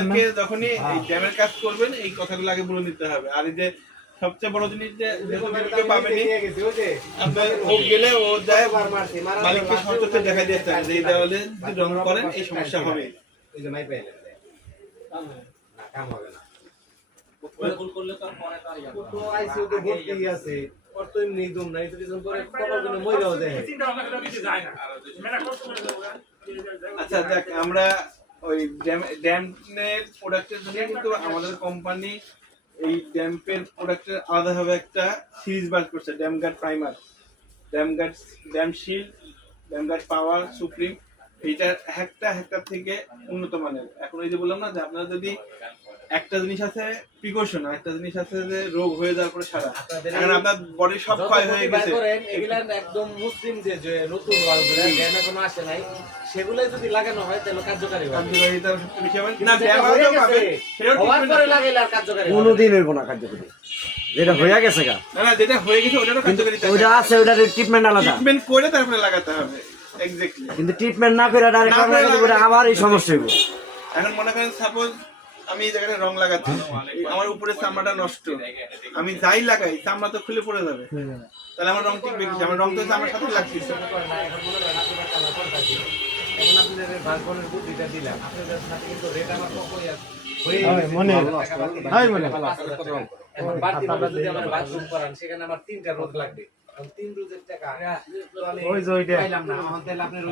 আপনাদেরকে যখনই এই ড্যামের কাজ করবেন এই কথাগুলো আগে বলে নিতে হবে। আর এই যে সবচেয়ে বড় জিনিস যে যেহেতু পাবেনি আপনার ও গেলে ও যায় মালিককে সচেতন দেখা দিয়ে থাকে যে এই দেওয়ালে যদি রং করেন এই সমস্যা হবে। এই যে নাই পাইলেন না কাম হবে না ভুল করলে তো পরে তো আর তো আইসিইউ তে ভর্তি আছে আর তো এমনি দম নাই তো কিছু পরে কপাল কোনো মইরাও যায় চিন্তা ভাবনা কিছু যায় না মেরা কষ্ট করে দেব। আচ্ছা দেখ আমরা ওই ড্যামের প্রোডাক্টের জন্য কিন্তু আমাদের কোম্পানি এই ড্যাম্পের প্রোডাক্টের আলাদাভাবে একটা সিরিজ বার করছে, Dam Guard Primer, Dam Guard, Dam Shield, Dam Guard Power, Supreme. এইটার একটা থেকে উন্নত মানের। এখন এই যে বললাম না যে আপনারা যদি একটা জিনিস আছে প্রিকশন, একটা জিনিস আছে যে রোগ হয়ে যাওয়ার পরে সারা, এখন আপনার বডি সব ক্ষয় হয়ে গেছে এগুলা একদম মুসলিম যে নতুন ওয়ালগুলো ড্যামে কোনো আসে নাই সেগুলাই যদি লাগানো হয় তাহলে কার্যকারী হবে। কার্যকারিতা সবচেয়ে বেশি হবে না, ড্যাম আরও পাবে সেটা হওয়ার পরে লাগাইলে আর কার্যকারী কোনোদিন হইব না কার্যকারী। যেটা হয়ে গেছে গা না যেটা হয়ে গেছে ওটারও কার্যকারিতা ওটা আছে, ওটার ট্রিটমেন্ট আলাদা, ট্রিটমেন্ট করে তারপরে লাগাতে হবে। এক্স্যাক্টলি। কিন্তু ট্রিটমেন্ট না করে ডাইরেক্ট লাগালে আবার এই সমস্যা হইব। এখন মনে করেন সাপোজ আমি এই জায়গাটা রং লাগাচ্ছি, আমার উপরে চামড়াটা নষ্ট, আমি যাই লাগাই চামড়া তো খুলে পড়ে যাবে, তাহলে আমার রং টিকবে কি? আমার রং তো আমার সাথে লাগছে। এখন আপনাদের ভাগবনের বুদ্ধিটা দিলাম আপনাদের সাথে কিন্তু রেট আমার কমই আছে মনে হয় মনে এখন বাড়তি আমরা যদি আমার বাথরুম করান সেখানে আমার 3টা রোদ লাগবে, এখন 3 রোদের টাকা তো আমি পাইলাম না। এখন তাহলে আপনার